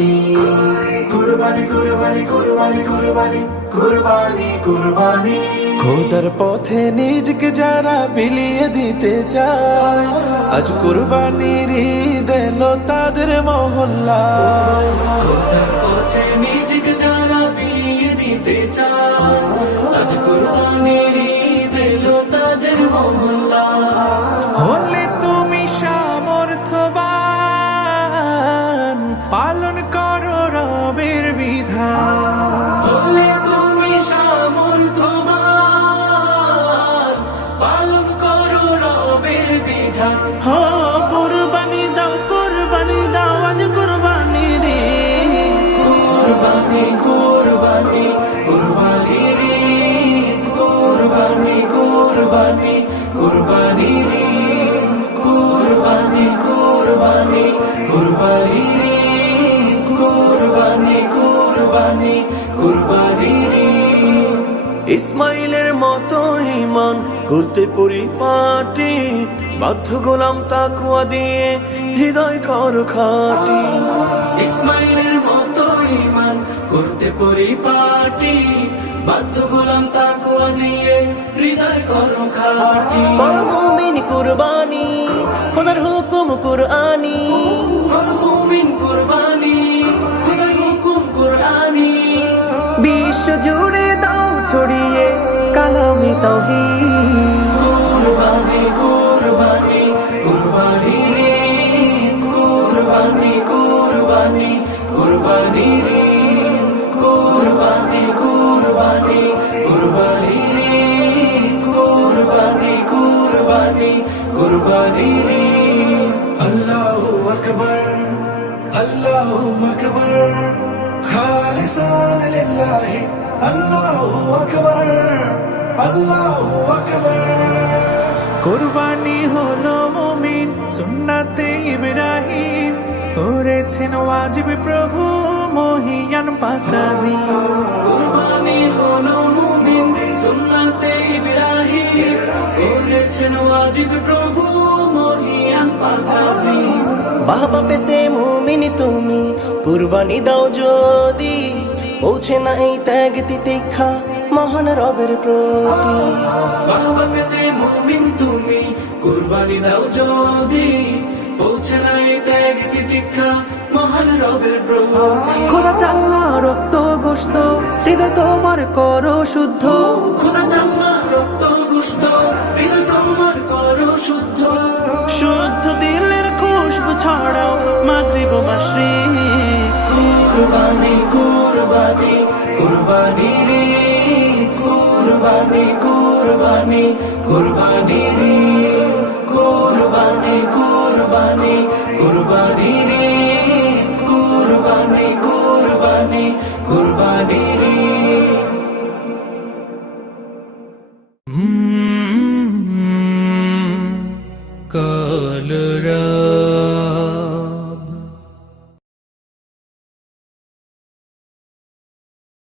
কুরবানি কুরবানি কুরবানি কুরবানি কুরবানি কুরবানি কুরবানি খোদার পথে নিজকে যারা বিলিয়ে দিতে চায়, আজ কুরবানির ঈদ এলো তাদের মহল্লায়। খোদার পথে নিজকে যারা বিলিয়ে দিতে চায়, আজ কুরবানির ঈদ এলো তাদের মহল্লায়। হলে তুমি সামর্থ্যবান, পালন করো রবের বিধান। হলে তুমি সামর্থ্যবান, পালন করো রবের বিধান। কুরবানি দাও আজ কুরবানির ঈদ। কুরবানি কুরবানি কুরবানির ঈদ, কুরবানি কুরবানি কুরবানির ঈদ, কুরবানি কুরবানি কুরবানির ঈদ, কুরবানি কুরবানি কুরবানির ঈদ। ইসমাইলের মতো ঈমান করতে পরিপাটি, বাধ্য গোলাম তাকওয়া দিয়ে হৃদয় কর খাটি। ইসমাইলের মতো ঈমান করতে পরিপাটি, বাধ্য গোলাম তাকওয়া দিয়ে হৃদয় করো খাটি। কর মুমিন কুরবানি, খোদার হুকুম কুরআনি। কর মুমিন কুরবানি, খোদার হুকুম কুরআনি। বিশ্ব জুড়ে দাও ছড়িয়ে কালামে তাওহীদ। কুরবানি কুরবানি কুরবানির ঈদ, কুরবানি কুরবানি কুরবানির ঈদ, কুরবানি কুরবানি কুরবানির ঈদ, কুরবানি কুরবানি কুরবানির ঈদ। আল্লাহু আকবার আল্লাহু আকবার খালিসান লিল্লাহি আল্লাহু আকবার আল্লাহু আকবার। কুরবানি হলো মুমিন সুন্নাতে ইব্রাহিম, করেছেন ওয়াজিব প্রভু মহিয়ান পাক আজিম। কুরবানি হলো মুমিন সুন্নাতে ইব্রাহিম, করেছেন ওয়াজিব প্রভু মহিয়ান পাক আজিম। বাবা পেতে মুমিন তুমি কুরবানি দাও যদি, পৌঁছে না এই ত্যাগ তিতিক্ষা মহান রবের প্রতি। বাবা পেতে মুমিন তুমি কুরবানি দাও যদি, পৌঁছে নাই ত্যাগ তিতিক্ষা মহান রবের প্রতি। খোদা চাল্লা রক্ত গোশত হৃদয় তোমার করো শুদ্ধ। খোদা চাম্মা রক্ত গোশত হৃদয় তোমার করো শুদ্ধ। শুদ্ধ দিলের খুশবু ছড়াও মাগরিব মাশরিক। কুরবানি কুরবানি কুরবানির ঈদ, কুরবানি কুরবানি কুরবানির ঈদ, কুরবানি কুরবানি কুরবানির ঈদ, কুরবানি কুরবানি কুরবানির